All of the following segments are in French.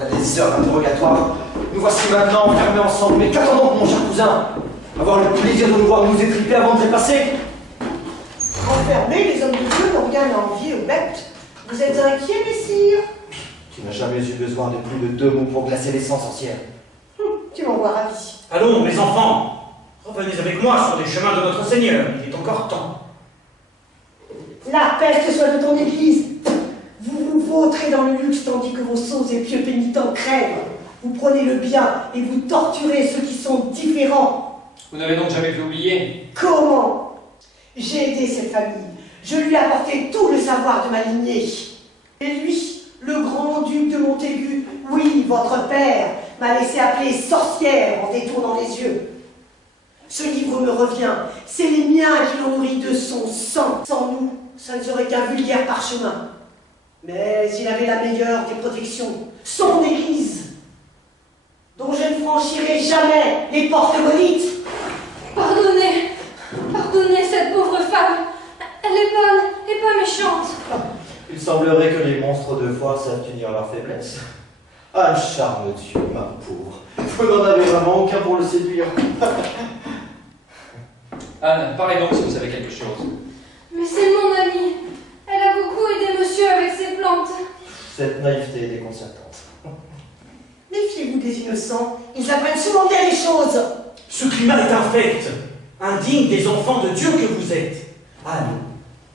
Après des heures d'interrogatoire, nous voici maintenant enfermés ensemble. Mais qu'attendons, mon cher cousin? Avoir le plaisir de nous voir nous étriper avant de trépasser? Enfermés, les hommes de Dieu n'ont rien à envier aux bêtes. Vous êtes inquiets, messire? Tu n'as jamais eu besoin de plus de 2 mots pour glacer les sangs sorcières. Tu m'envoies ravi. Allons, mes enfants, revenez avec moi sur les chemins de notre Seigneur. Il est encore temps. La peste soit de ton église. Vous vous vautrez dans le luxe tandis que vos sots et pieux pénitents crèvent. Vous prenez le bien et vous torturez ceux qui sont différents. Vous n'avez donc jamais pu oublier? Comment? J'ai aidé cette famille. Je lui ai apporté tout le savoir de ma lignée. Et lui, le grand-duc de Montaigu, oui, votre père, m'a laissé appeler sorcière en détournant les yeux. Ce livre me revient. C'est les miens qui l'ont nourri de son sang. Sans nous, ça ne serait qu'un vulgaire parchemin. Mais il avait la meilleure des protections, son église, dont je ne franchirai jamais les portes maudites. Pardonnez, pardonnez cette pauvre femme. Elle est bonne et pas méchante. Il semblerait que les monstres de foi savent unir leur faiblesse. Ah, charme Dieu, ma pauvre. Vous n'en avez vraiment aucun pour le séduire. Anne, parlez donc si vous savez quelque chose. Mais c'est mon amie. Elle a beaucoup aidé monsieur avec ses plantes. Cette naïveté est déconcertante. Méfiez-vous des innocents, ils apprennent souvent bien les choses. Ce climat est infect, indigne des enfants de Dieu que vous êtes. Anne,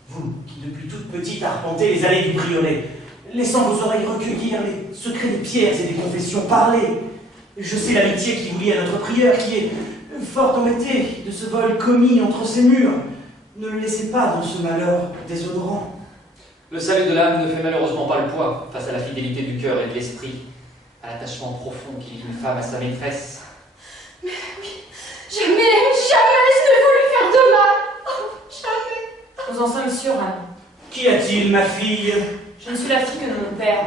vous qui depuis toute petite arpentez les allées du prieuré, laissant vos oreilles recueillir les secrets des pierres et des confessions, parlez. Je sais l'amitié qui vous lie à notre prieur, qui est fort embêté de ce vol commis entre ces murs. Ne le laissez pas dans ce malheur déshonorant. Le salut de l'âme ne fait malheureusement pas le poids face à la fidélité du cœur et de l'esprit, à l'attachement profond qui lie une femme à sa maîtresse. Mais oui, jamais je n'ai voulu faire de mal. Oh, jamais. Nous en sommes sûrs, Anne. Qu'y a-t-il, ma fille? Je ne suis la fille que de mon père.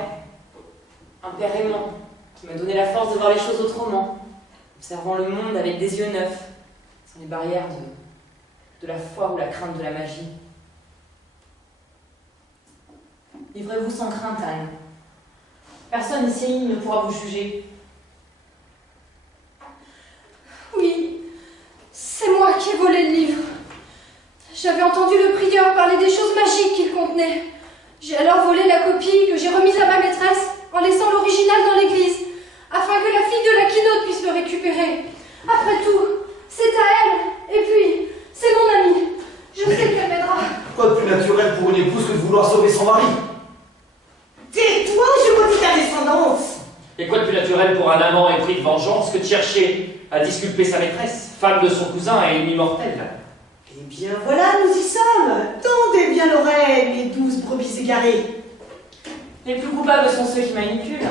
Un père aimant, qui m'a donné la force de voir les choses autrement, observant le monde avec des yeux neufs, sans les barrières de la foi ou la crainte de la magie. Livrez-vous sans crainte, Anne. Personne ici ne pourra vous juger. Oui, c'est moi qui ai volé le livre. J'avais entendu le prieur parler des choses magiques qu'il contenait. J'ai alors volé la copie que j'ai remise à ma maîtresse en laissant l'original dans l'église, afin que la fille de la quinote puisse le récupérer. Après tout, c'est à elle, et puis, c'est mon amie. Je sais qu'elle m'aidera. Quoi de plus naturel pour une épouse que de vouloir sauver son mari? Tais-toi, je maudis ta descendance. Et quoi de plus naturel pour un amant épris de vengeance que de chercher à disculper sa maîtresse, femme de son cousin et ennemie mortelle? Eh bien voilà, nous y sommes. Tendez bien l'oreille, mes douces brebis égarées. Les plus coupables sont ceux qui manipulent,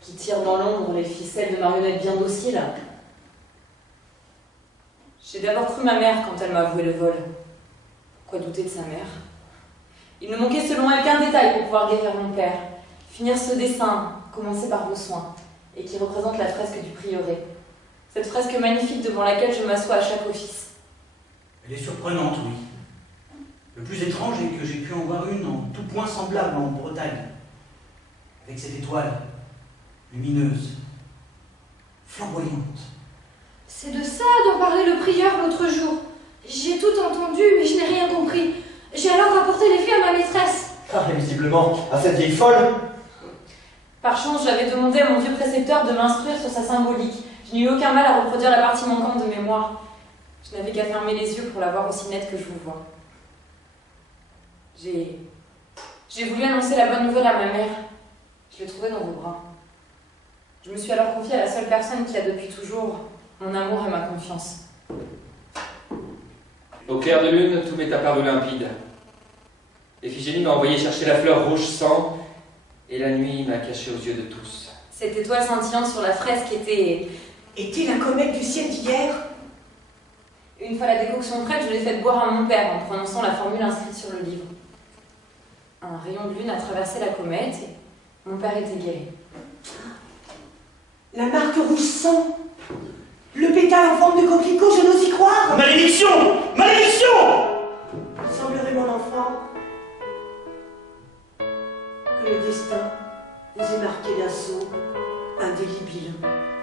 qui tirent dans l'ombre les ficelles de marionnettes bien dociles. J'ai d'abord cru ma mère quand elle m'a avoué le vol. Quoi douter de sa mère? Il ne manquait selon elle qu'un détail pour pouvoir guérir mon père, finir ce dessin, commencé par vos soins, et qui représente la fresque du prieuré. Cette fresque magnifique devant laquelle je m'assois à chaque office. Elle est surprenante, oui. Le plus étrange est que j'ai pu en voir une en tout point semblable en Bretagne, avec cette étoile lumineuse, flamboyante. C'est de ça dont parlait le prieur l'autre jour. J'ai tout entendu, mais je n'ai rien compris. J'ai alors rapporté les faits à ma maîtresse. Ah, mais visiblement, à cette vieille folle. Par chance, j'avais demandé à mon vieux précepteur de m'instruire sur sa symbolique. Je n'ai eu aucun mal à reproduire la partie manquante de mémoire. Je n'avais qu'à fermer les yeux pour la voir aussi nette que je vous vois. J'ai voulu annoncer la bonne nouvelle à ma mère. Je l'ai trouvée dans vos bras. Je me suis alors confiée à la seule personne qui a depuis toujours mon amour et ma confiance. Au clair de lune, tout m'est apparu limpide. Iphigénie m'a envoyé chercher la fleur rouge sang, et la nuit m'a caché aux yeux de tous. Cette étoile scintillante sur la fresque était la comète du ciel d'hier? Une fois la décoction prête, je l'ai faite boire à mon père en prononçant la formule inscrite sur le livre. Un rayon de lune a traversé la comète et mon père était guéri. La marque rouge sang. Le pétale en forme de coquelicot, je n'ose y croire. Malédiction! Malédiction! Il semblerait, mon enfant, que le destin vous ait marqué d'un sceau indélébile.